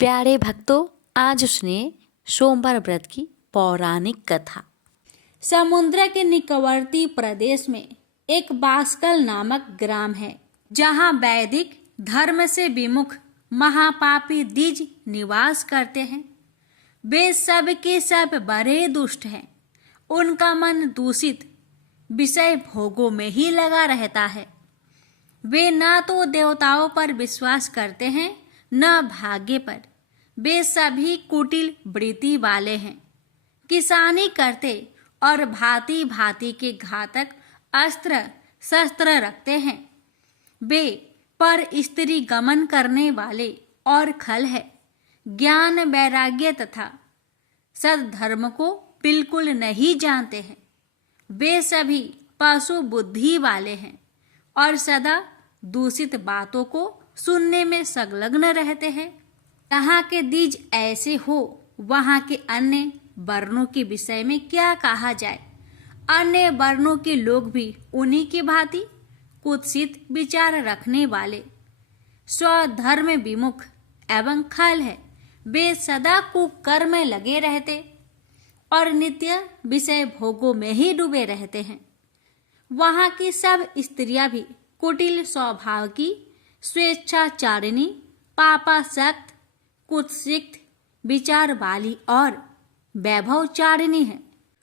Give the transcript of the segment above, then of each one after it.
प्यारे भक्तों, आज सुनिए सोमवार व्रत की पौराणिक कथा। समुद्र के निकटवर्ती प्रदेश में एक बास्कल नामक ग्राम है, जहाँ वैदिक धर्म से विमुख महापापी द्विज निवास करते हैं। वे सब के सब बड़े दुष्ट हैं। उनका मन दूषित विषय भोगों में ही लगा रहता है। वे न तो देवताओं पर विश्वास करते हैं, न भाग्य पर। वे सभी कुटिल वृत्ति वाले हैं। किसानी करते और भांति भांति के घातक अस्त्र शस्त्र रखते हैं। वे पर स्त्री गमन करने वाले और खल है। ज्ञान वैराग्य तथा सद्धर्म को बिल्कुल नहीं जानते हैं। वे सभी पशु बुद्धि वाले हैं और सदा दूषित बातों को सुनने में संलग्न रहते हैं। यहाँ के द्विज ऐसे हो, वहाँ के अन्य वर्णों के विषय में क्या कहा जाए। अन्य वर्णों के लोग भी उन्हीं की भांति कुत्सित विचार रखने वाले, स्वधर्म विमुख एवं खल है। वे सदा कुकर्म में लगे रहते और नित्य विषय भोगों में ही डूबे रहते हैं। वहाँ की सब स्त्रियां भी कुटिल स्वभाव की, स्वेच्छाचारिणी, पापासक्त, कुत्सित विचार वाली और वैभवचारिणी है।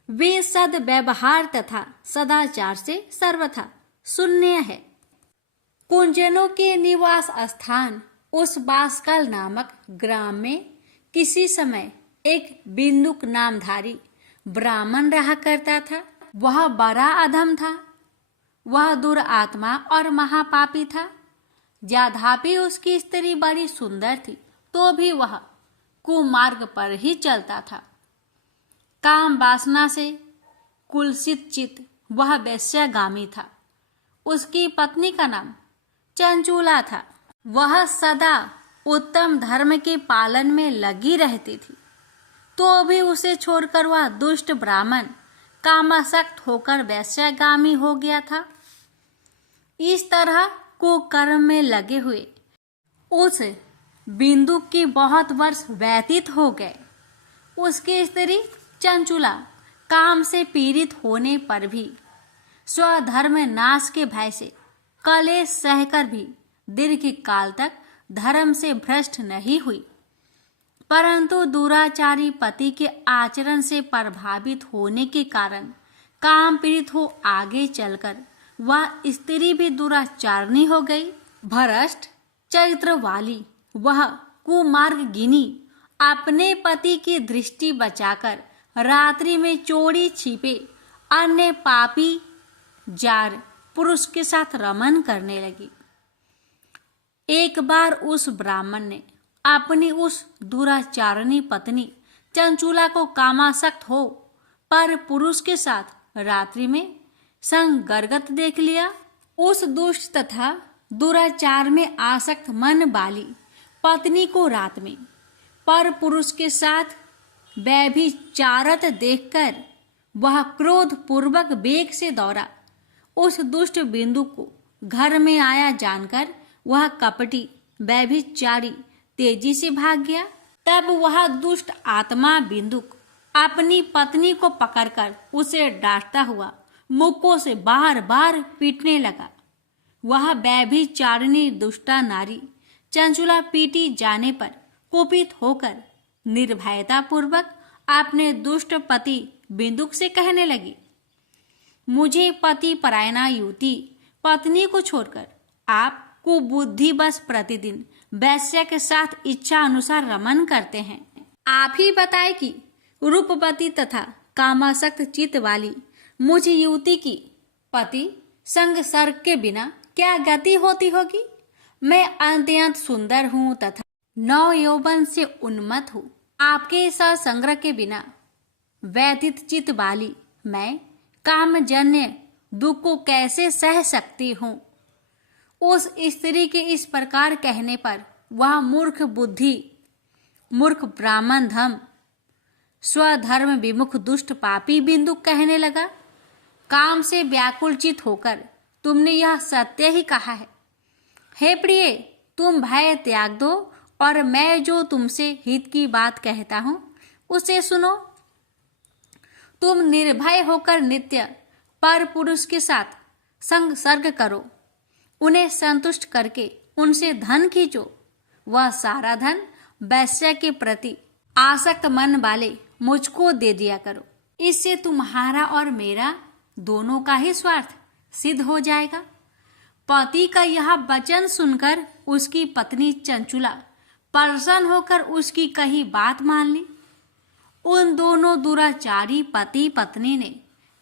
वे सद व्यवहार तथा सदाचार से सर्वथा शून्य है। कुंजनों के निवास स्थान उस बास्कल नामक ग्राम में किसी समय एक बिंदुक नामधारी ब्राह्मण रहा करता था। वह बड़ा अधम था। वह दुरात्मा और महापापी था। यद्यपि उसकी स्त्री बड़ी सुंदर थी, तो भी वह कुमार्ग पर ही चलता था। काम वासना से कुलसित चित वह वैश्यगामी था। उसकी पत्नी का नाम चंचूला था। वह सदा उत्तम धर्म के पालन में लगी रहती थी, तो भी उसे छोड़कर वह दुष्ट ब्राह्मण कामासक्त होकर वैश्यगामी हो गया था। इस तरह कुकर्म में लगे हुए उस बिंदु के बहुत वर्ष व्यतीत हो गए। उसकी स्त्री चंचुला काम से पीड़ित होने पर भी स्वधर्म नाश के भय से कलेश सहकर भी दीर्घ काल तक धर्म से भ्रष्ट नहीं हुई, परंतु दुराचारी पति के आचरण से प्रभावित होने के कारण काम पीड़ित हो आगे चलकर वह स्त्री भी दुराचारणी हो गई। भ्रष्ट चरित्र वाली वह कुमार्गिनी अपने पति की दृष्टि बचाकर रात्रि में चोरी छिपे अन्य पापी जार पुरुष के साथ रमन करने लगी। एक बार उस ब्राह्मण ने अपनी उस दुराचारणी पत्नी चंचूला को कामासक्त हो पर पुरुष के साथ रात्रि में संगरगत देख लिया। उस दुष्ट तथा दुराचार में आसक्त मन वाली पत्नी को रात में पर पुरुष के साथ व्यभिचारत देखकर वह क्रोध पूर्वक वेग से दौड़ा। उस दुष्ट बिंदु को घर में आया जानकर वह कपटी व्यभिचारी तेजी से भाग गया। तब वह दुष्ट आत्मा बिंदुक अपनी पत्नी को पकड़कर उसे डांटता हुआ मुक्कों से बार बार पीटने लगा। वह व्यभिचारिणी दुष्टा नारी चंचुला पीटी जाने पर कुपित होकर निर्भयता पूर्वक अपने दुष्ट पति बिंदुक से कहने लगी, मुझे पति परायणा युवती पत्नी को छोड़कर आप कुबुद्धि बस प्रतिदिन वैश्य के साथ इच्छा अनुसार रमन करते हैं। आप ही बताए कि रूपवती तथा कामासक्त चित्त वाली मुझ युवती की पति संग सर्ग के बिना क्या गति होती होगी। मैं अत्यंत सुंदर हूँ तथा नव यौवन से उन्मत्त हूँ। आपके सत्संग के बिना व्यथित चित्त वाली मैं कामजन्य दुख को कैसे सह सकती हूँ। उस स्त्री के इस प्रकार कहने पर वह मूर्ख ब्राह्मण धम स्वधर्म विमुख दुष्ट पापी बिंदु कहने लगा, काम से व्याकुल चित होकर तुमने यह सत्य ही कहा है। हे प्रिय, तुम भय त्याग दो और मैं जो तुमसे हित की बात कहता हूं उसे सुनो। तुम निर्भय होकर नित्य पर पुरुष के साथ संग सर्ग करो, उन्हें संतुष्ट करके उनसे धन खींचो। वह सारा धन वैश्य के प्रति आसक्त मन वाले मुझको दे दिया करो। इससे तुम्हारा और मेरा दोनों का ही स्वार्थ सिद्ध हो जाएगा। पति का यह वचन सुनकर उसकी पत्नी चंचुला प्रसन्न होकर उसकी कही बात मान ली। उन दोनों दुराचारी पति पत्नी ने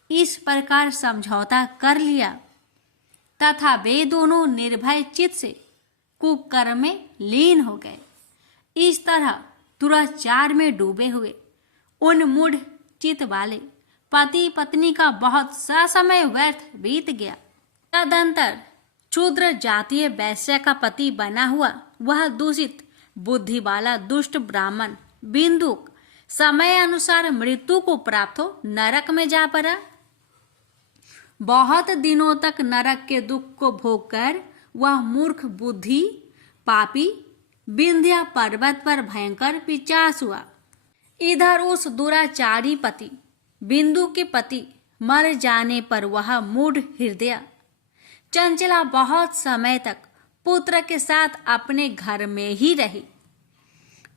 इस प्रकार समझौता कर लिया तथा वे दोनों निर्भय चित्त से कुकर्म में लीन हो गए। इस तरह दुराचार में डूबे हुए उन मूढ़ चित्त वाले पति पत्नी का बहुत सा समय व्यर्थ बीत गया। तदंतर क्षुद्र जातीय वैश्य का पति बना हुआ वह दूषित बुद्धि वाला दुष्ट ब्राह्मण बिंदुक समय अनुसार मृत्यु को प्राप्त हो नरक में जा पड़ा। बहुत दिनों तक नरक के दुख को भोग कर वह मूर्ख बुद्धि पापी विंध्या पर्वत पर भयंकर पिशाच हुआ। इधर उस दुराचारी पति बिंदु के पति मर जाने पर वह मूढ़ हृदय चंचला बहुत समय तक पुत्र के साथ अपने घर में ही रही।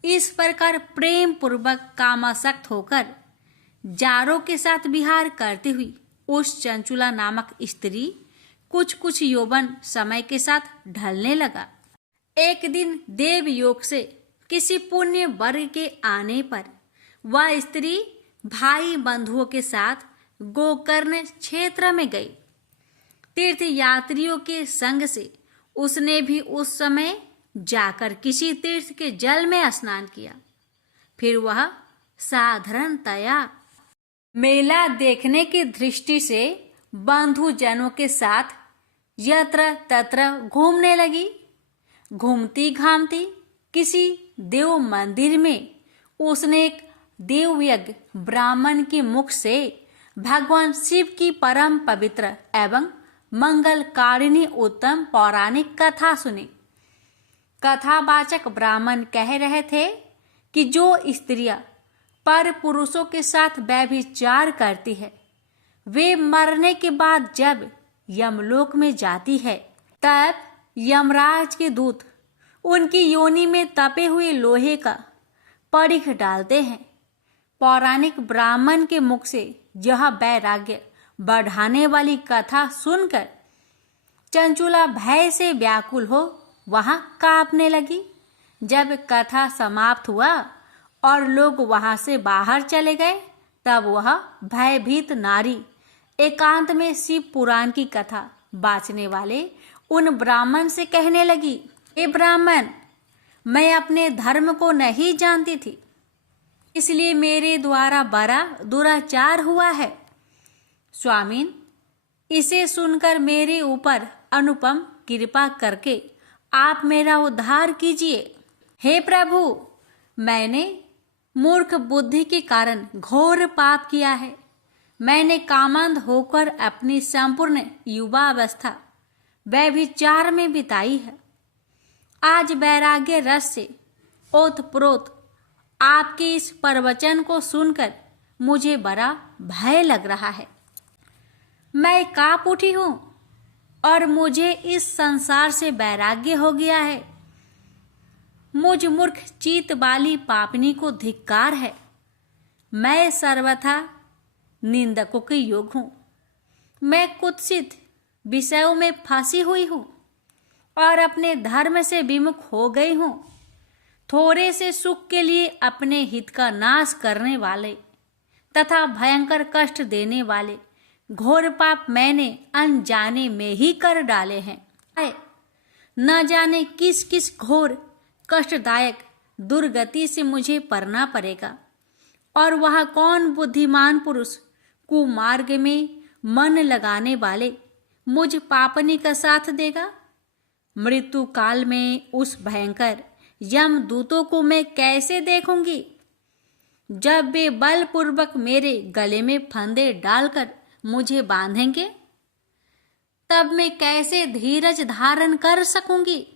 इस प्रकार प्रेम पूर्वक कामासक्त होकर जारों के साथ विहार करती हुई उस चंचुला नामक स्त्री कुछ यौवन समय के साथ ढलने लगा। एक दिन देव योग से किसी पुण्य वर्ग के आने पर वह स्त्री भाई बंधुओं के साथ गोकर्ण क्षेत्र में गई। तीर्थ यात्रियों के संग से उसने भी उस समय जाकर किसी तीर्थ के जल में स्नान किया। फिर वह साधारणतया मेला देखने की दृष्टि से बंधुजनों के साथ यत्र तत्र घूमने लगी। घूमती घामती किसी देव मंदिर में उसने एक देवयज्ञ ब्राह्मण के मुख से भगवान शिव की परम पवित्र एवं मंगलकारिणी उत्तम पौराणिक कथा सुनी। कथावाचक ब्राह्मण कह रहे थे कि जो स्त्रियां पर पुरुषों के साथ व्यभिचार करती है वे मरने के बाद जब यमलोक में जाती है तब यमराज के दूत उनकी योनि में तपे हुए लोहे का परीख डालते हैं। पौराणिक ब्राह्मण के मुख से यह वैराग्य बढ़ाने वाली कथा सुनकर चंचुला भय से व्याकुल हो वहां कांपने लगी। जब कथा समाप्त हुआ और लोग वहां से बाहर चले गए तब वह भयभीत नारी एकांत में शिव पुराण की कथा बाँचने वाले उन ब्राह्मण से कहने लगी, हे ब्राह्मण, मैं अपने धर्म को नहीं जानती थी, इसलिए मेरे द्वारा बड़ा दुराचार हुआ है। स्वामीन, इसे सुनकर मेरे ऊपर अनुपम कृपा करके आप मेरा उद्धार कीजिए। हे प्रभु, मैंने मूर्ख बुद्धि के कारण घोर पाप किया है। मैंने कामंद होकर अपनी संपूर्ण युवा अवस्था व्यभिचार में बिताई है। आज वैराग्य रस से ओतप्रोत आपके इस प्रवचन को सुनकर मुझे बड़ा भय लग रहा है। मैं कांप उठी हूं और मुझे इस संसार से वैराग्य हो गया है। मुझ मूर्ख चीत वाली पापनी को धिक्कार है। मैं सर्वथा निंदकों के योग हूं। मैं कुत्सित विषयों में फंसी हुई हूं और अपने धर्म से विमुख हो गई हूं। थोड़े से सुख के लिए अपने हित का नाश करने वाले तथा भयंकर कष्ट देने वाले घोर पाप मैंने अनजाने में ही कर डाले हैं। न जाने किस किस घोर कष्टदायक दुर्गति से मुझे पड़ना पड़ेगा और वह कौन बुद्धिमान पुरुष कुमार्ग में मन लगाने वाले मुझ पापनी का साथ देगा। मृत्यु काल में उस भयंकर यम दूतों को मैं कैसे देखूंगी जब वे बलपूर्वक मेरे गले में फंदे डालकर मुझे बांधेंगे? तब मैं कैसे धीरज धारण कर सकूंगी?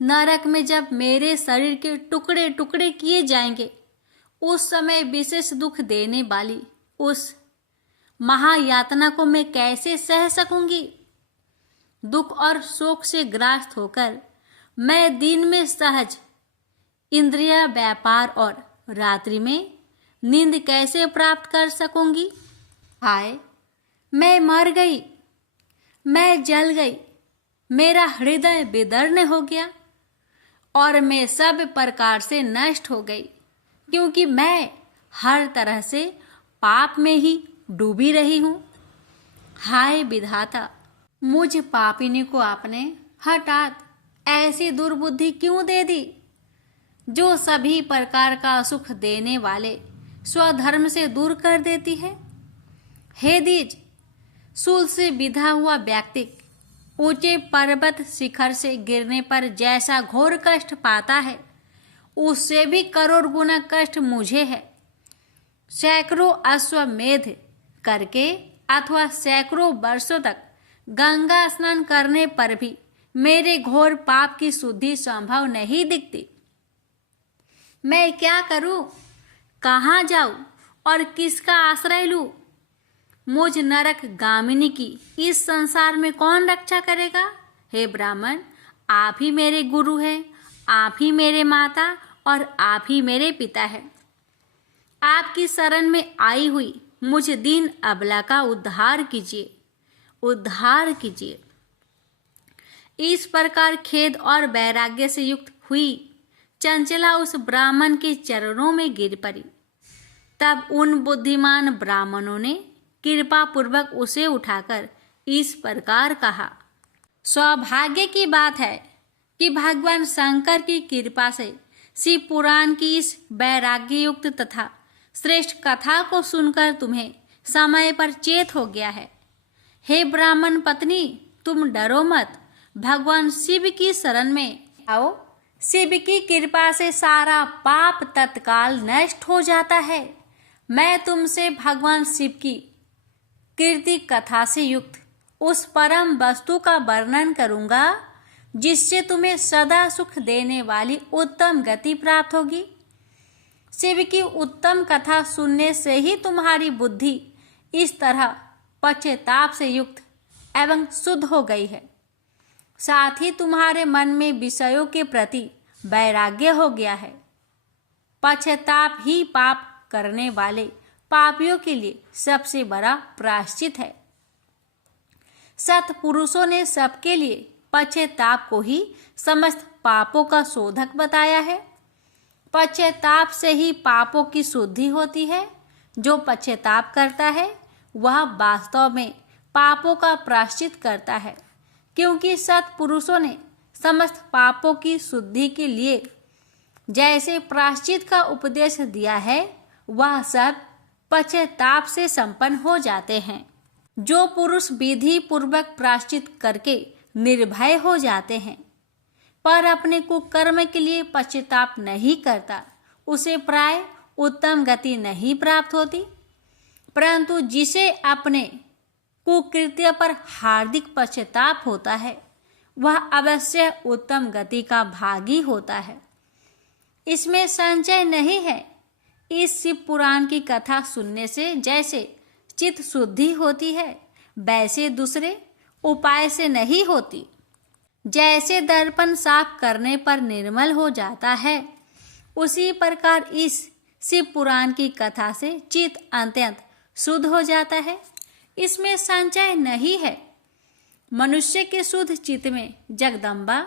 नरक में जब मेरे शरीर के टुकड़े टुकड़े किए जाएंगे, उस समय विशेष दुख देने वाली उस महायातना को मैं कैसे सह सकूंगी। दुख और शोक से ग्रास्त होकर मैं दिन में सहज इंद्रिय व्यापार और रात्रि में नींद कैसे प्राप्त कर सकूंगी। हाय, मैं मर गई, मैं जल गई, मेरा हृदय विदीर्ण हो गया और मैं सब प्रकार से नष्ट हो गई, क्योंकि मैं हर तरह से पाप में ही डूबी रही हूं। हाय विधाता, मुझ पापिनी को आपने हठात ऐसी दुर्बुद्धि क्यों दे दी, जो सभी प्रकार का सुख देने वाले स्वधर्म से दूर कर देती है। हे द्विज, शूल से विधा हुआ व्यक्ति ऊंचे पर्वत शिखर से गिरने पर जैसा घोर कष्ट पाता है, उससे भी करोड़ गुना कष्ट मुझे है। सैकड़ों अश्वमेध करके अथवा सैकड़ों वर्षों तक गंगा स्नान करने पर भी मेरे घोर पाप की शुद्धि संभव नहीं दिखती। मैं क्या करूं, कहाँ जाऊं और किसका आश्रय लूं। मुझ नरक गामिनी की इस संसार में कौन रक्षा करेगा। हे ब्राह्मण, आप ही मेरे गुरु हैं, आप ही मेरे माता और आप ही मेरे पिता हैं। आपकी शरण में आई हुई मुझ दीन अबला का उद्धार कीजिए, उद्धार कीजिए। इस प्रकार खेद और वैराग्य से युक्त हुई चंचला उस ब्राह्मण के चरणों में गिर पड़ी। तब उन बुद्धिमान ब्राह्मणों ने कृपा पूर्वक उसे उठाकर इस प्रकार कहा। सौभाग्य की बात है कि भगवान शंकर की कृपा से शिव पुराण की इस वैराग्य युक्त तथा श्रेष्ठ कथा को सुनकर तुम्हें समय पर चेत हो गया है। हे ब्राह्मण पत्नी, तुम डरो मत, भगवान शिव की शरण में आओ। शिव की कृपा से सारा पाप तत्काल नष्ट हो जाता है। मैं तुमसे भगवान शिव की कीर्ति कथा से युक्त उस परम वस्तु का वर्णन करूंगा, जिससे तुम्हें सदा सुख देने वाली उत्तम गति प्राप्त होगी। शिव की उत्तम कथा सुनने से ही तुम्हारी बुद्धि इस तरह पश्चाताप से युक्त एवं शुद्ध हो गई है। साथ ही तुम्हारे मन में विषयों के प्रति वैराग्य हो गया है। पश्चाताप ही पाप करने वाले पापियों के लिए सबसे बड़ा प्रायश्चित है। सत्पुरुषों ने सबके लिए पश्चाताप को ही समस्त पापों का शोधक बताया है। पश्चाताप से ही पापों की शुद्धि होती है। जो पश्चाताप करता है वह वास्तव में पापों का प्रायश्चित करता है, क्योंकि सत्पुरुषों ने समस्त पापों की शुद्धि के लिए जैसे प्रायश्चित का उपदेश दिया है, वह सब पश्चाताप से संपन्न हो जाते हैं। जो पुरुष विधि पूर्वक प्रायश्चित करके निर्भय हो जाते हैं पर अपने कुकर्म के लिए पश्चाताप नहीं करता, उसे प्राय उत्तम गति नहीं प्राप्त होती। परंतु जिसे अपने कुकृत्य पर हार्दिक पश्चाताप होता है, वह अवश्य उत्तम गति का भागी होता है। इसमें संशय नहीं है। इस शिव पुराण की कथा सुनने से जैसे चित्त शुद्धि होती है, वैसे दूसरे उपाय से नहीं होती। जैसे दर्पण साफ करने पर निर्मल हो जाता है, उसी प्रकार इस शिव पुराण की कथा से चित्त अत्यंत शुद्ध हो जाता है। इसमें संशय नहीं है। मनुष्य के शुद्ध चित्त में जगदम्बा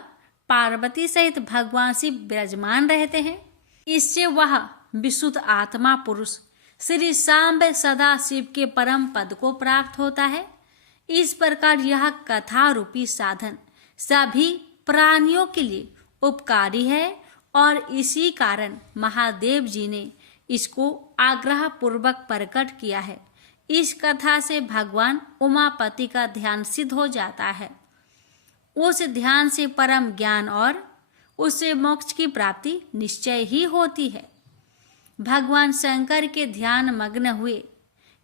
पार्वती सहित भगवान शिव विराजमान रहते हैं। इससे वह विशुद्ध आत्मा पुरुष श्री सांब सदा शिव के परम पद को प्राप्त होता है। इस प्रकार यह कथा रूपी साधन सभी प्राणियों के लिए उपकारी है और इसी कारण महादेव जी ने इसको आग्रह पूर्वक प्रकट किया है। इस कथा से भगवान उमापति का ध्यान सिद्ध हो जाता है। उस ध्यान से परम ज्ञान और उससे मोक्ष की प्राप्ति निश्चय ही होती है। भगवान शंकर के ध्यान मग्न हुए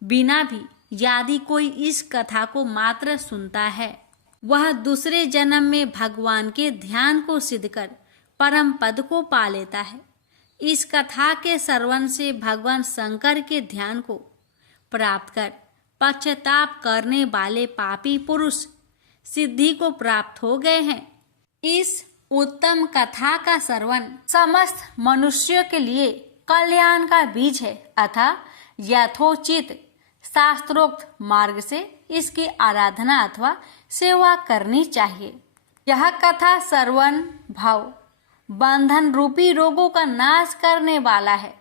बिना भी यदि कोई इस कथा को मात्र सुनता है, वह दूसरे जन्म में भगवान के ध्यान को सिद्ध कर परम पद को पा लेता है। इस कथा के श्रवण से भगवान शंकर के ध्यान को प्राप्त कर पश्चाताप करने वाले पापी पुरुष सिद्धि को प्राप्त हो गए हैं। इस उत्तम कथा का श्रवण समस्त मनुष्यों के लिए कल्याण का बीज है, अतः यथोचित शास्त्रोक्त मार्ग से इसकी आराधना अथवा सेवा करनी चाहिए। यह कथा श्रवण भाव बंधन रूपी रोगों का नाश करने वाला है।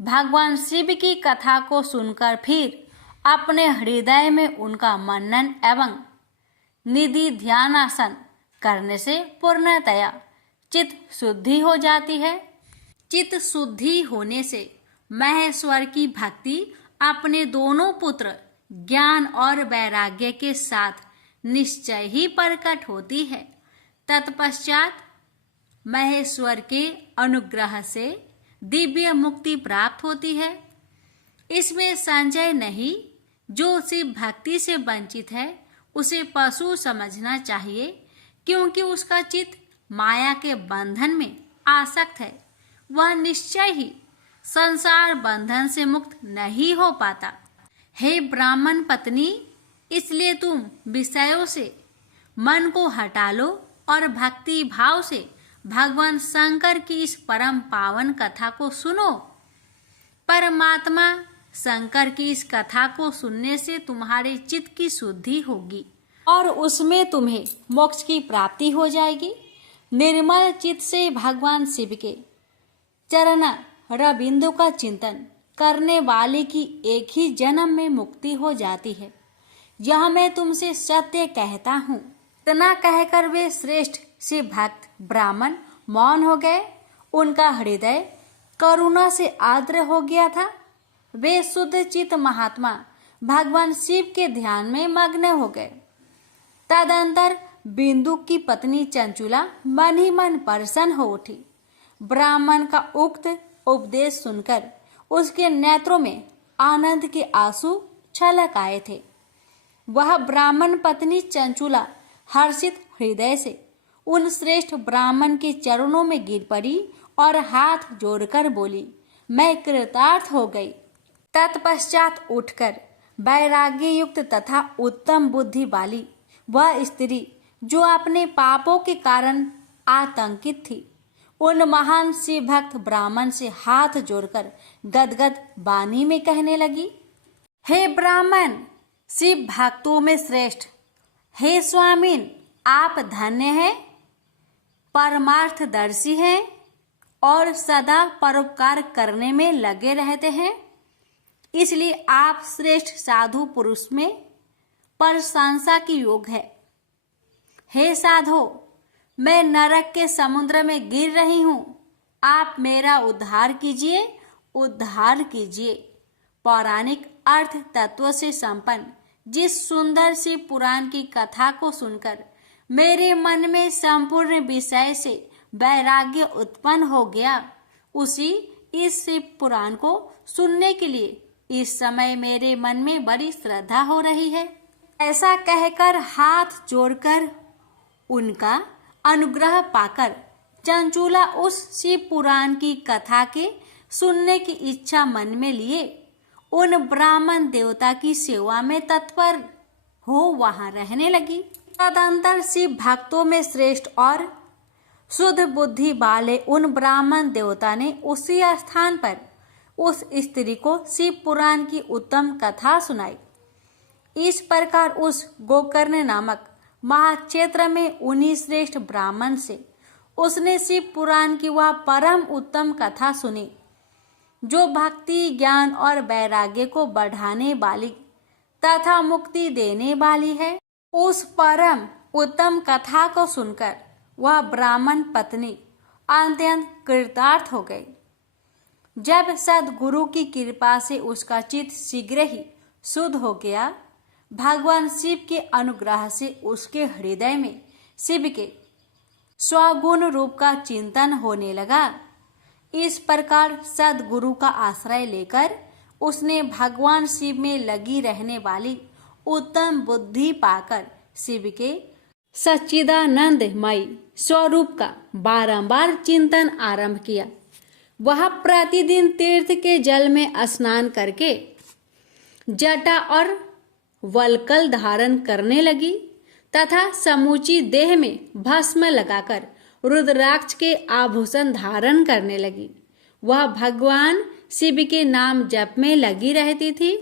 भगवान शिव की कथा को सुनकर फिर अपने हृदय में उनका मनन एवं निधि ध्यानासन करने से पूर्णतया चित्त शुद्धि हो जाती है। चित्त शुद्धि होने से महेश्वर की भक्ति अपने दोनों पुत्र ज्ञान और वैराग्य के साथ निश्चय ही प्रकट होती है। तत्पश्चात महेश्वर के अनुग्रह से दिव्य मुक्ति प्राप्त होती है। इसमें संशय नहीं, जो शिव भक्ति से वंचित है उसे पशु समझना चाहिए, क्योंकि उसका चित्त माया के बंधन में आसक्त है। वह निश्चय ही संसार बंधन से मुक्त नहीं हो पाता। हे ब्राह्मण पत्नी, इसलिए तुम विषयों से मन को हटा लो और भक्ति भाव से भगवान शंकर की इस परम पावन कथा को सुनो। परमात्मा शंकर की इस कथा को सुनने से तुम्हारे चित्त की शुद्धि होगी और उसमें तुम्हें मोक्ष की प्राप्ति हो जाएगी। निर्मल चित्त से भगवान शिव के चरण रविंदु का चिंतन करने वाले की एक ही जन्म में मुक्ति हो जाती है। यह मैं तुमसे सत्य कहता हूँ। इतना कहकर वे श्रेष्ठ शिव भक्त ब्राह्मण मौन हो गए। उनका हृदय करुणा से आर्द्र हो गया था। वे शुद्ध चित्त महात्मा भगवान शिव के ध्यान में मग्न हो गए। तदंतर बिंदु की पत्नी चंचुला मन ही मन प्रसन्न हो उठी। ब्राह्मण का उक्त उपदेश सुनकर उसके नेत्रों में आनंद के आंसू छलक आए थे। वह ब्राह्मण पत्नी चंचुला हर्षित हृदय से उन श्रेष्ठ ब्राह्मण के चरणों में गिर पड़ी और हाथ जोड़कर बोली, मैं कृतार्थ हो गई। तत्पश्चात उठकर वैराग्य युक्त तथा उत्तम बुद्धि वाली वह स्त्री जो अपने पापों के कारण आतंकित थी, उन महान शिव भक्त ब्राह्मण से हाथ जोड़कर गदगद वाणी में कहने लगी, हे ब्राह्मण, शिव भक्तों में श्रेष्ठ, हे स्वामीन, आप धन्य हैं, परमार्थदर्शी हैं और सदा परोपकार करने में लगे रहते हैं। इसलिए आप श्रेष्ठ साधु पुरुष में प्रशंसा की योग है। हे साधो, मैं नरक के समुद्र में गिर रही हूँ, आप मेरा उद्धार कीजिए, उद्धार कीजिए। पौराणिक अर्थ तत्व से संपन्न जिस सुंदर सी पुराण की कथा को सुनकर मेरे मन में संपूर्ण विषय से वैराग्य उत्पन्न हो गया, उसी इस शिव पुराण को सुनने के लिए इस समय मेरे मन में बड़ी श्रद्धा हो रही है। ऐसा कहकर हाथ जोड़कर उनका अनुग्रह पाकर चंचुला उस शिव पुराण की कथा के सुनने की इच्छा मन में लिए उन ब्राह्मण देवता की सेवा में तत्पर हो वहां रहने लगी। तदंतर शिव भक्तों में श्रेष्ठ और शुद्ध बुद्धि वाले उन ब्राह्मण देवता ने उसी स्थान पर उस स्त्री को शिव पुराण की उत्तम कथा सुनाई। इस प्रकार उस गोकर्ण नामक महाक्षेत्र में उन्हीं श्रेष्ठ ब्राह्मण से उसने शिव पुराण की वह परम उत्तम कथा सुनी, जो भक्ति, ज्ञान और वैराग्य को बढ़ाने वाली तथा मुक्ति देने वाली है। उस परम उत्तम कथा को सुनकर वह ब्राह्मण पत्नी अत्यंत कृतार्थ हो गई। जब सद्गुरु की कृपा से उसका चित्त शीघ्र ही शुद्ध हो गया, भगवान शिव के अनुग्रह से उसके हृदय में शिव के स्वगुण रूप का चिंतन होने लगा। इस प्रकार सद्गुरु का आश्रय लेकर उसने भगवान शिव में लगी रहने वाली उत्तम बुद्धि पाकर शिव के सच्चिदानंदमय स्वरूप का बारंबार चिंतन आरंभ किया। वह प्रतिदिन तीर्थ के जल में स्नान करके जटा और वल्कल धारण करने लगी तथा समूची देह में भस्म लगाकर रुद्राक्ष के आभूषण धारण करने लगी। वह भगवान शिव के नाम जप में लगी रहती थी।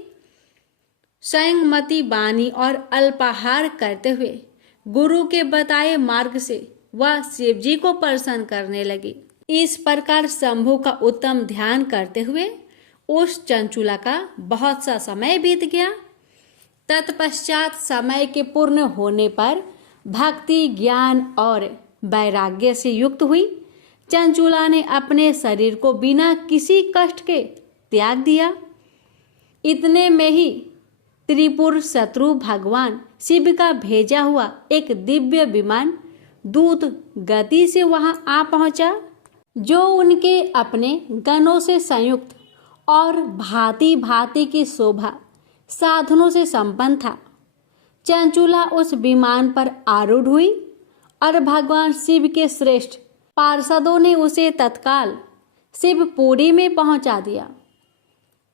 संयमती बानी और अल्पाहार करते हुए गुरु के बताए मार्ग से वह शिव जी को प्रसन्न करने लगी। इस प्रकार शंभु का उत्तम ध्यान करते हुए उस चंचुला का बहुत सा समय बीत गया। तत्पश्चात समय के पूर्ण होने पर भक्ति, ज्ञान और वैराग्य से युक्त हुई चंचुला ने अपने शरीर को बिना किसी कष्ट के त्याग दिया। इतने में ही त्रिपुर शत्रु भगवान शिव का भेजा हुआ एक दिव्य विमान दूत गति से वहां आ पहुंचा, जो उनके अपने गणों से संयुक्त और भांति भांति की शोभा साधनों से संपन्न था। चंचुला उस विमान पर आरूढ़ हुई और भगवान शिव के श्रेष्ठ पार्षदों ने उसे तत्काल शिवपुरी में पहुंचा दिया।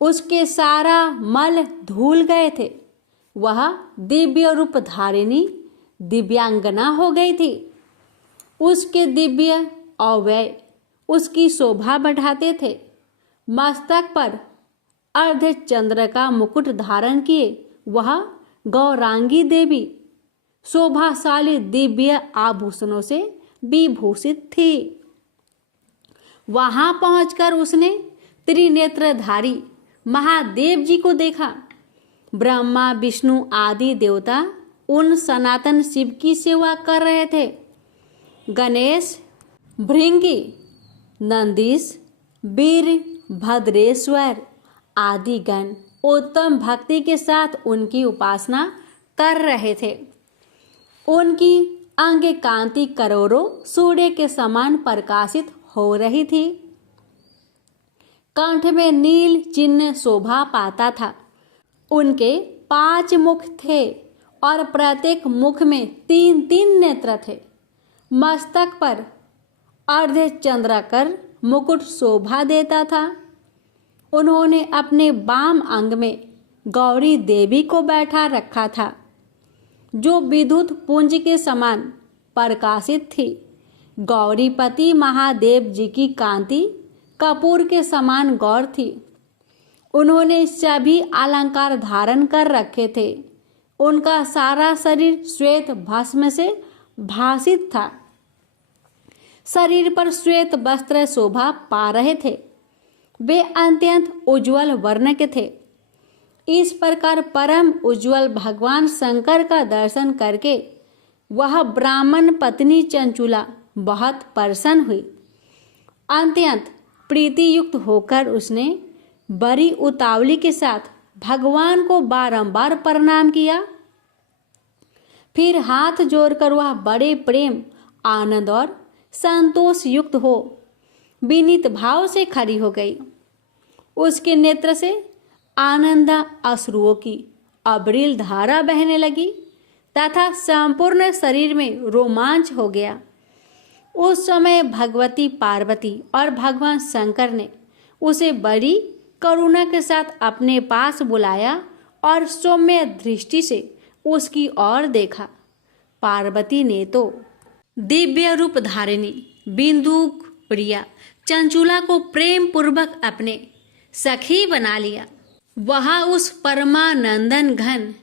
उसके सारा मल धुल गए थे। वह दिव्य रूप धारिणी दिव्यांगना हो गई थी। उसके दिव्य अवयव उसकी शोभा बढ़ाते थे। मस्तक पर अर्ध चंद्र का मुकुट धारण किए वह गौरांगी देवी शोभाशाली दिव्य आभूषणों से विभूषित थी। वहां पहुंचकर उसने त्रिनेत्रधारी महादेव जी को देखा। ब्रह्मा, विष्णु आदि देवता उन सनातन शिव की सेवा कर रहे थे। गणेश, भृंगी, नंदीश, वीरभद्रेश्वर आदि गण उत्तम भक्ति के साथ उनकी उपासना कर रहे थे। उनकी अंग कांति करोड़ों सूर्य के समान प्रकाशित हो रही थी। कंठ में नील चिन्ह शोभा पाता था। उनके 5 मुख थे और प्रत्येक मुख में 3-3 नेत्र थे। मस्तक पर अर्ध चंद्राकर मुकुट शोभा देता था। उन्होंने अपने बाम अंग में गौरी देवी को बैठा रखा था, जो विद्युत पुंज के समान प्रकाशित थी। गौरीपति महादेव जी की कांति कपूर के समान गौर थी। उन्होंने सभी अलंकार धारण कर रखे थे। उनका सारा शरीर श्वेत भस्म से भासित था। शरीर पर श्वेत वस्त्र शोभा पा रहे थे। वे अत्यंत उज्जवल वर्ण के थे। इस प्रकार परम उज्जवल भगवान शंकर का दर्शन करके वह ब्राह्मण पत्नी चंचुला बहुत प्रसन्न हुई। अत्यंत प्रीति युक्त होकर उसने बड़ी उतावली के साथ भगवान को बारंबार प्रणाम किया। फिर हाथ जोड़कर वह बड़े प्रेम, आनंद और संतोष युक्त हो विनीत भाव से खड़ी हो गई। उसके नेत्र से आनंद अश्रुओं की अविरल धारा बहने लगी तथा संपूर्ण शरीर में रोमांच हो गया। उस समय भगवती पार्वती और भगवान शंकर ने उसे बड़ी करुणा के साथ अपने पास बुलाया और सौम्य दृष्टि से उसकी ओर देखा। पार्वती ने तो दिव्य रूप धारिणी बिंदुक प्रिया चंचुला को प्रेम पूर्वक अपने सखी बना लिया। वह उस परमानंदन घन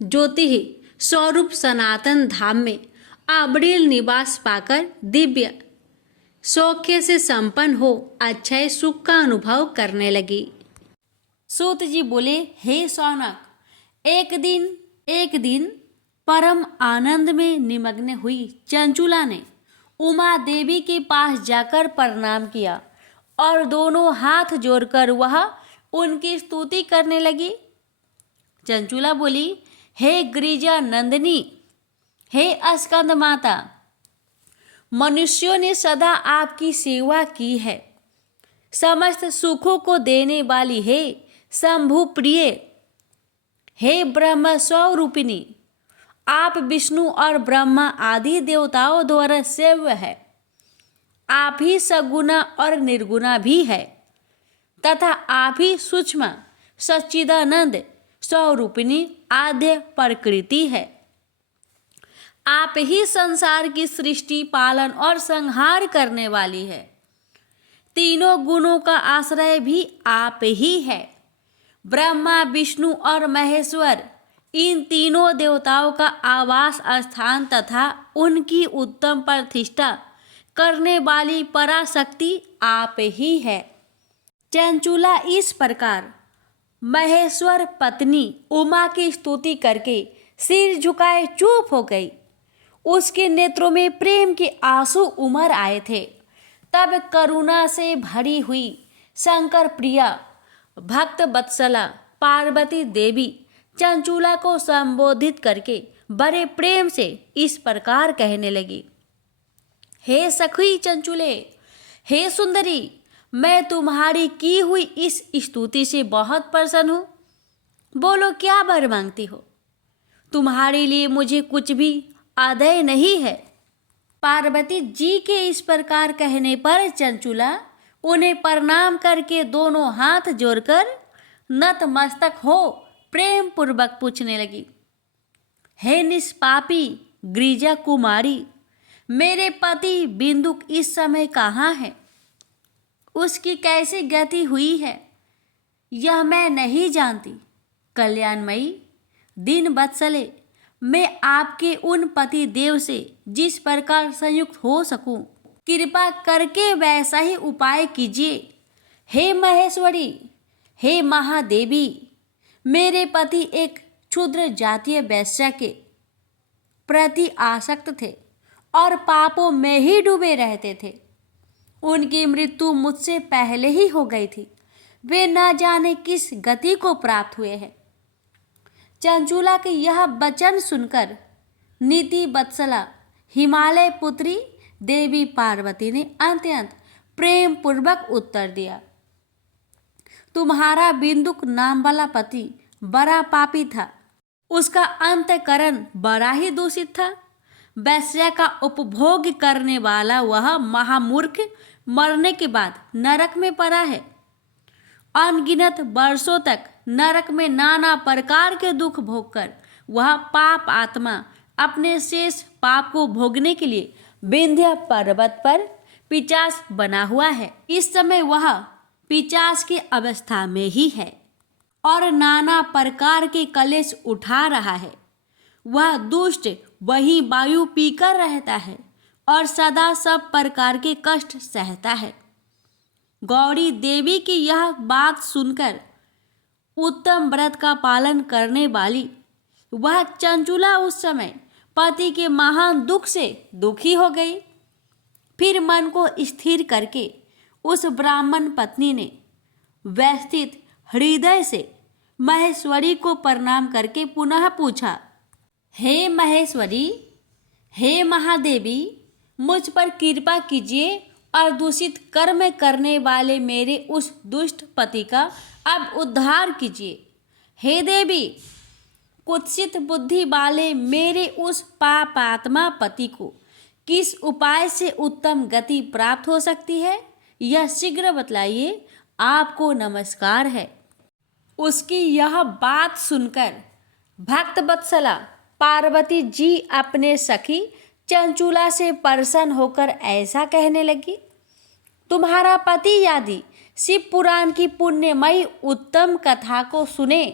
ज्योति स्वरूप सनातन धाम में अविरल निवास पाकर दिव्य सौख्य से संपन्न हो अक्षय सुख का अनुभव करने लगी। सूत जी बोले, हे सौनक, एक दिन परम आनंद में निमग्न हुई चंचुला ने उमा देवी के पास जाकर प्रणाम किया और दोनों हाथ जोड़कर वह उनकी स्तुति करने लगी। चंचुला बोली, हे गिरिजा नंदिनी, हे स्कंद माता, मनुष्यों ने सदा आपकी सेवा की है। समस्त सुखों को देने वाली हे शंभु प्रिय, हे ब्रह्म स्वरूपिणी, आप विष्णु और ब्रह्मा आदि देवताओं द्वारा सेव्य है। आप ही सगुना और निर्गुणा भी है तथा आप ही सूक्ष्म सच्चिदानंद स्वरूपिणी आद्य प्रकृति है। आप ही संसार की सृष्टि, पालन और संहार करने वाली है। तीनों गुणों का आश्रय भी आप ही है। ब्रह्मा, विष्णु और महेश्वर इन तीनों देवताओं का आवास स्थान तथा उनकी उत्तम प्रतिष्ठा करने वाली पराशक्ति आप ही है। चंचुला इस प्रकार महेश्वर पत्नी उमा की स्तुति करके सिर झुकाए चुप हो गई। उसके नेत्रों में प्रेम के आंसू उमड़ आए थे। तब करुणा से भरी हुई शंकर प्रिया भक्त वत्सला पार्वती देवी चंचुला को संबोधित करके बड़े प्रेम से इस प्रकार कहने लगी। हे सखी चंचुले, हे सुंदरी, मैं तुम्हारी की हुई इस स्तुति से बहुत प्रसन्न हूँ। बोलो क्या वर मांगती हो? तुम्हारे लिए मुझे कुछ भी आदेय नहीं है। पार्वती जी के इस प्रकार कहने पर चंचुला उन्हें प्रणाम करके दोनों हाथ जोड़कर नतमस्तक हो प्रेम पूर्वक पूछने लगी। हे निष्पापी गिरिजा कुमारी, मेरे पति बिंदुक इस समय कहाँ है? उसकी कैसी गति हुई है यह मैं नहीं जानती। कल्याणमयी दिन वत्सले, मैं आपके उन पति देव से जिस प्रकार संयुक्त हो सकूं, कृपा करके वैसा ही उपाय कीजिए। हे महेश्वरी, हे महादेवी, मेरे पति एक क्षुद्र जातीय वैश्या के प्रति आसक्त थे और पापों में ही डूबे रहते थे। उनकी मृत्यु मुझसे पहले ही हो गई थी। वे न जाने किस गति को प्राप्त हुए हैं। चंचुला के यह वचन सुनकर नीति वत्सला हिमालय पुत्री देवी पार्वती ने अत्यंत प्रेम पूर्वक उत्तर दिया। तुम्हारा बिंदुक नाम वाला पति बड़ा पापी था। उसका अंतःकरण बड़ा ही दूषित था। वैश्या का उपभोग करने वाला वह महामूर्ख मरने के बाद नरक में पड़ा है। अनगिनत वर्षों तक नरक में नाना प्रकार के दुख भोगकर वह पाप आत्मा अपने शेष पाप को भोगने के लिए विंध्य पर्वत पर पिशाच बना हुआ है। इस समय वह पिशाच की अवस्था में ही है और नाना प्रकार के कलेश उठा रहा है। वह दुष्ट वही वायु पीकर रहता है और सदा सब प्रकार के कष्ट सहता है। गौरी देवी की यह बात सुनकर उत्तम व्रत का पालन करने वाली वह चंचुला उस समय पति के महान दुख से दुखी हो गई। फिर मन को स्थिर करके उस ब्राह्मण पत्नी ने व्यवस्थित हृदय से महेश्वरी को प्रणाम करके पुनः पूछा। हे महेश्वरी, हे महादेवी, मुझ पर कृपा कीजिए और दूषित कर्म करने वाले मेरे उस दुष्ट पति का अब उद्धार कीजिए। हे देवी, कुत्सित बुद्धि वाले मेरे उस पापात्मा पति को किस उपाय से उत्तम गति प्राप्त हो सकती है यह शीघ्र बतलाइए। आपको नमस्कार है। उसकी यह बात सुनकर भक्त वत्सला पार्वती जी अपने सखी चंचुला से प्रसन्न होकर ऐसा कहने लगी। तुम्हारा पति यदि शिव पुराण की पुण्यमयी उत्तम कथा को सुने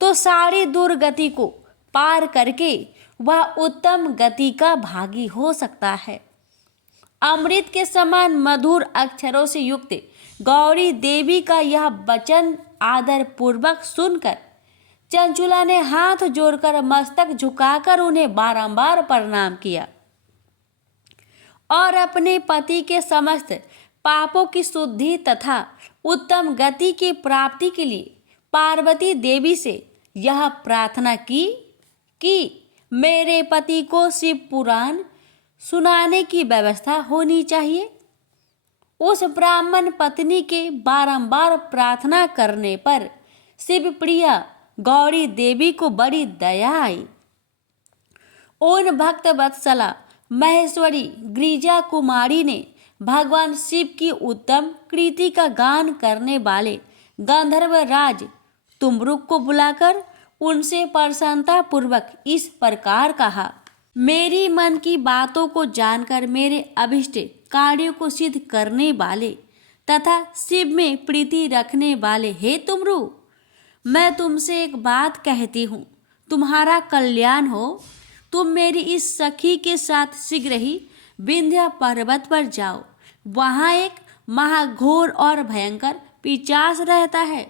तो सारी दुर्गति को पार करके वह उत्तम गति का भागी हो सकता है। अमृत के समान मधुर अक्षरों से युक्त गौरी देवी का यह वचन आदर पूर्वक सुनकर चंचुला ने हाथ जोड़कर मस्तक झुकाकर उन्हें बारंबार प्रणाम किया और अपने पति के समस्त पापों की शुद्धि तथा उत्तम गति की प्राप्ति के लिए पार्वती देवी से यह प्रार्थना की कि मेरे पति को शिव पुराण सुनाने की व्यवस्था होनी चाहिए। उस ब्राह्मण पत्नी के बारंबार प्रार्थना करने पर शिव प्रिया गौरी देवी को बड़ी दया आई। उन भक्त वत्सला महेश्वरी गिरिजा कुमारी ने भगवान शिव की उत्तम कृति का गान करने वाले गंधर्व राज तुमरुक को बुलाकर उनसे प्रसन्नता पूर्वक इस प्रकार कहा। मेरी मन की बातों को जानकर मेरे अभिष्ट कार्यों को सिद्ध करने वाले तथा शिव में प्रीति रखने वाले हे तुमरु, मैं तुमसे एक बात कहती हूँ, तुम्हारा कल्याण हो। तुम मेरी इस सखी के साथ शीघ्र ही विंध्य पर्वत पर जाओ। वहाँ एक महाघोर और भयंकर पिशाच रहता है।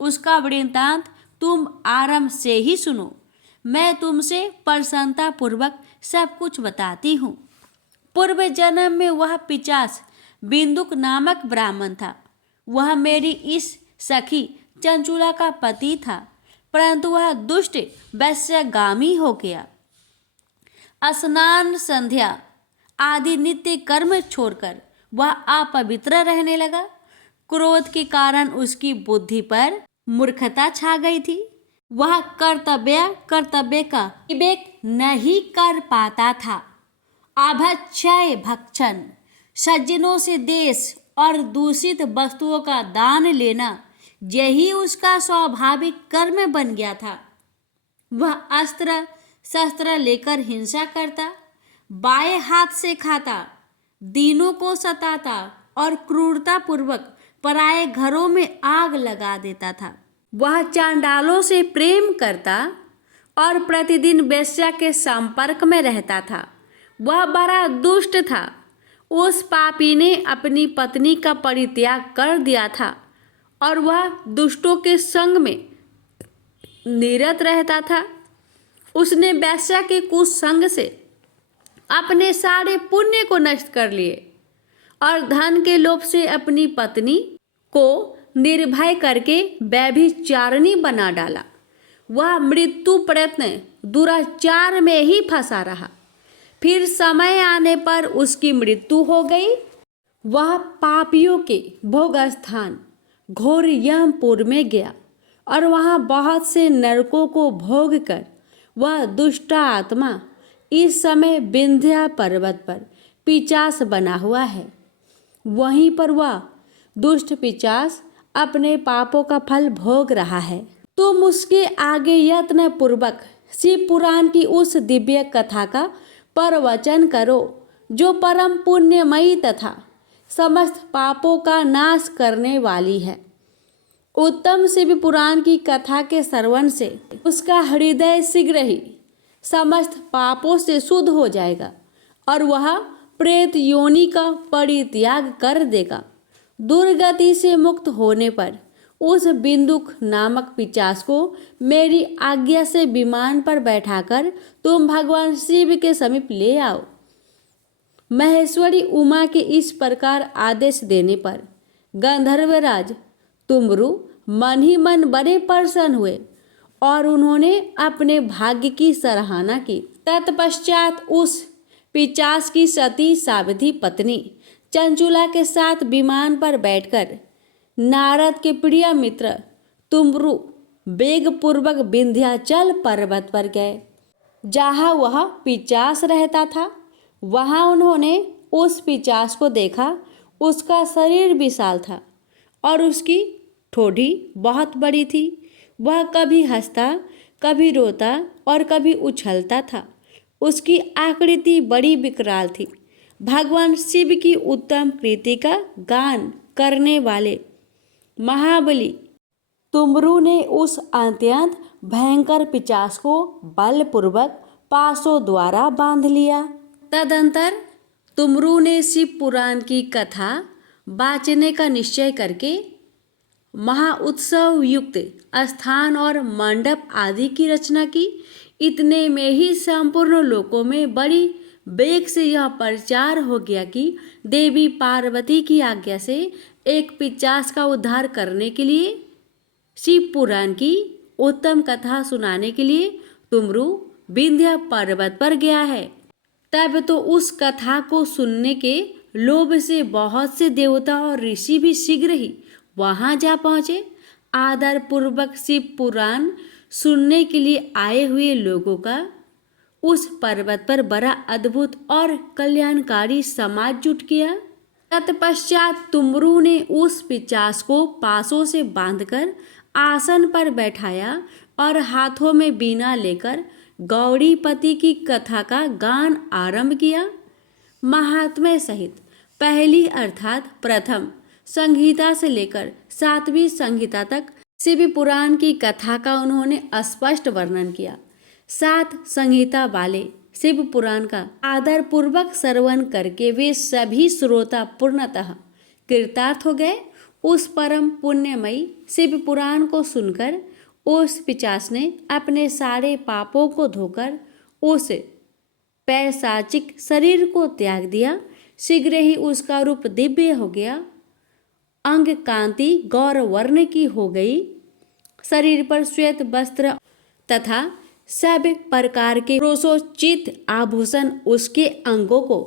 उसका वृत्तांत तुम आरंभ से ही सुनो। मैं तुमसे प्रसन्नता पूर्वक सब कुछ बताती हूँ। पूर्व जन्म में वह पिशाच बिंदुक नामक ब्राह्मण था। वह मेरी इस सखी चंचुला का पति था, परंतु वह दुष्ट वैश्यगामी हो गया। स्नान संध्या आदि नित्य कर्म छोड़कर वह अपवित्र रहने लगा। क्रोध के कारण उसकी बुद्धि पर मूर्खता छा गई थी। वह कर्तव्य का विवेक नहीं कर पाता था। अभक्षय भक्षण, सज्जनों से देश और दूषित वस्तुओं का दान लेना, यही उसका स्वाभाविक कर्म बन गया था। वह अस्त्र शस्त्र लेकर हिंसा करता, बाएं हाथ से खाता, दीनों को सताता और क्रूरता पूर्वक पराये घरों में आग लगा देता था। वह चांडालों से प्रेम करता और प्रतिदिन वेश्या के संपर्क में रहता था। वह बड़ा दुष्ट था। उस पापी ने अपनी पत्नी का परित्याग कर दिया था और वह दुष्टों के संग में निरत रहता था। उसने वेश्या के कुसंग से अपने सारे पुण्य को नष्ट कर लिए और धन के लोभ से अपनी पत्नी को निर्भय करके व्यभिचारिणी बना डाला। वह मृत्यु प्रयत्न दुराचार में ही फंसा रहा। फिर समय आने पर उसकी मृत्यु हो गई। वह पापियों के भोग स्थान घोर यमपुर में गया और वहाँ बहुत से नरकों को भोग कर वह दुष्ट आत्मा इस समय विंध्या पर्वत पर पिशाच बना हुआ है। वहीं पर वह दुष्ट पिशाच अपने पापों का फल भोग रहा है। तुम उसके आगे यत्न पूर्वक शिव पुराण की उस दिव्य कथा का प्रवचन करो, जो परम पुण्यमयी तथा समस्त पापों का नाश करने वाली है। उत्तम शिव पुराण की कथा के श्रवण से उसका हृदय शीघ्र ही समस्त पापों से शुद्ध हो जाएगा और वह प्रेत योनि का परित्याग कर देगा। दुर्गति से मुक्त होने पर उस बिंदुक नामक पिशाच को मेरी आज्ञा से विमान पर बैठाकर तुम भगवान शिव के समीप ले आओ। महेश्वरी उमा के इस प्रकार आदेश देने पर गंधर्वराज तुमरु मन ही मन बड़े प्रसन्न हुए और उन्होंने अपने भाग्य की सराहना की। तत्पश्चात उस पिशाच की सती सावधी पत्नी चंचुला के साथ विमान पर बैठकर नारद के प्रिय मित्र तुमरु वेगपूर्वक विंध्याचल पर्वत पर गए, जहाँ वह पिशाच रहता था। वहाँ उन्होंने उस पिशाच को देखा। उसका शरीर विशाल था और उसकी ठोड़ी बहुत बड़ी थी। वह कभी हंसता, कभी रोता और कभी उछलता था। उसकी आकृति बड़ी विकराल थी। भगवान शिव की उत्तम कृति का गान करने वाले महाबली तुमरु ने उस अत्यंत भयंकर पिशाच को बलपूर्वक पासों द्वारा बांध लिया। तदंतर तुमरु ने शिव पुराण की कथा बाँचने का निश्चय करके महाउत्सव युक्त स्थान और मंडप आदि की रचना की। इतने में ही संपूर्ण लोकों में बड़ी वेग से यह प्रचार हो गया कि देवी पार्वती की आज्ञा से एक पिशाच का उद्धार करने के लिए शिव पुराण की उत्तम कथा सुनाने के लिए तुमरु विंध्य पर्वत पर गया है। तब तो उस कथा को सुनने के लोभ से बहुत से देवता और ऋषि भी शीघ्र ही वहां जा पहुंचे। आदर पूर्वक शिव पुराण सुनने के लिए आए हुए लोगों का उस पर्वत पर बड़ा अद्भुत और कल्याणकारी समाज जुट गया। तत्पश्चात तुमरू ने उस पिशाच को पासों से बांधकर आसन पर बैठाया और हाथों में बीना लेकर गौड़ीपति की कथा का गान आरंभ किया। महात्म्य सहित पहली अर्थात प्रथम संहिता से लेकर 7वीं संहिता तक शिव पुराण की कथा का उन्होंने स्पष्ट वर्णन किया। 7 संहिता वाले शिव पुराण का आदर पूर्वक श्रवण करके वे सभी श्रोता पूर्णतः कृतार्थ हो गए। उस परम पुण्यमयी शिव पुराण को सुनकर उस पिशाच ने अपने सारे पापों को धोकर उस पैशाचिक शरीर को त्याग दिया। शीघ्र ही उसका रूप दिव्य हो गया, अंग कांति गौर वर्ण की हो गई, शरीर पर श्वेत वस्त्र तथा सब प्रकार के रोषोचित आभूषण उसके अंगों को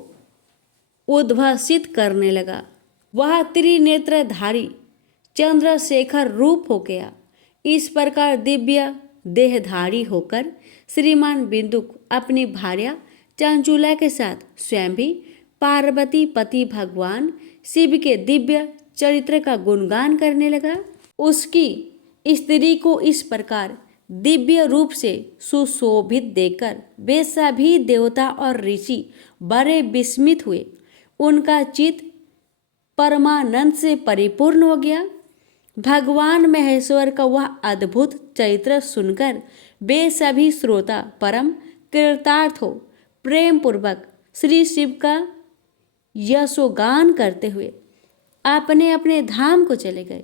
उद्भासित करने लगा। वह त्रिनेत्रधारी चंद्रशेखर रूप हो गया। इस प्रकार दिव्य देहधारी होकर श्रीमान बिंदुक अपनी भार्या चंचुला के साथ स्वयं भी पार्वती पति भगवान शिव के दिव्य चरित्र का गुणगान करने लगा। उसकी स्त्री को इस प्रकार दिव्य रूप से सुशोभित देखकर वे सभी देवता और ऋषि बड़े विस्मित हुए। उनका चित्त परमानंद से परिपूर्ण हो गया। भगवान महेश्वर का वह अद्भुत चरित्र सुनकर वे सभी श्रोता परम कृतार्थ हो प्रेम पूर्वक श्री शिव का यशोगान करते हुए अपने अपने धाम को चले गए।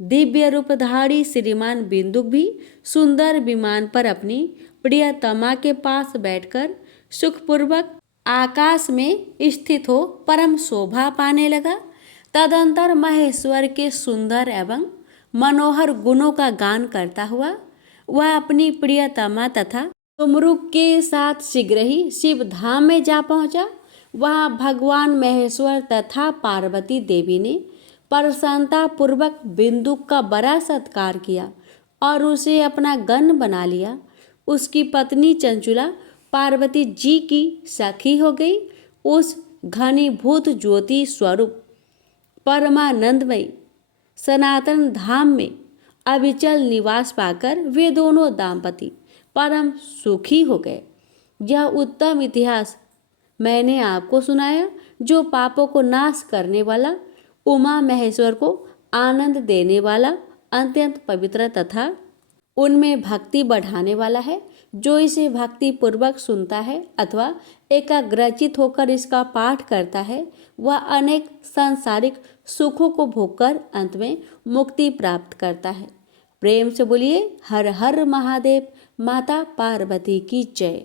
दिव्य रूपधारी श्रीमान बिंदुक भी सुंदर विमान पर अपनी प्रियतमा के पास बैठकर सुखपूर्वक आकाश में स्थित हो परम शोभा पाने लगा। तदंतर महेश्वर के सुंदर एवं मनोहर गुणों का गान करता हुआ वह अपनी प्रियतमा तथा तुमरुक के साथ शीघ्र ही शिव धाम में जा पहुंचा। वहाँ भगवान महेश्वर तथा पार्वती देवी ने प्रसन्नता पूर्वक बिंदुक का बड़ा सत्कार किया और उसे अपना गण बना लिया। उसकी पत्नी चंचुला पार्वती जी की सखी हो गई। उस घनीभूत ज्योति स्वरूप परमानंदमयी सनातन धाम में अविचल निवास पाकर वे दोनों दाम्पति परम सुखी हो गए। यह उत्तम इतिहास मैंने आपको सुनाया, जो पापों को नाश करने वाला, उमा महेश्वर को आनंद देने वाला, अत्यंत पवित्र तथा उनमें भक्ति बढ़ाने वाला है। जो इसे भक्ति पूर्वक सुनता है अथवा एकाग्रचित होकर इसका पाठ करता है, वह अनेक सांसारिक सुखों को भोगकर अंत में मुक्ति प्राप्त करता है। प्रेम से बोलिए हर हर महादेव। माता पार्वती की जय।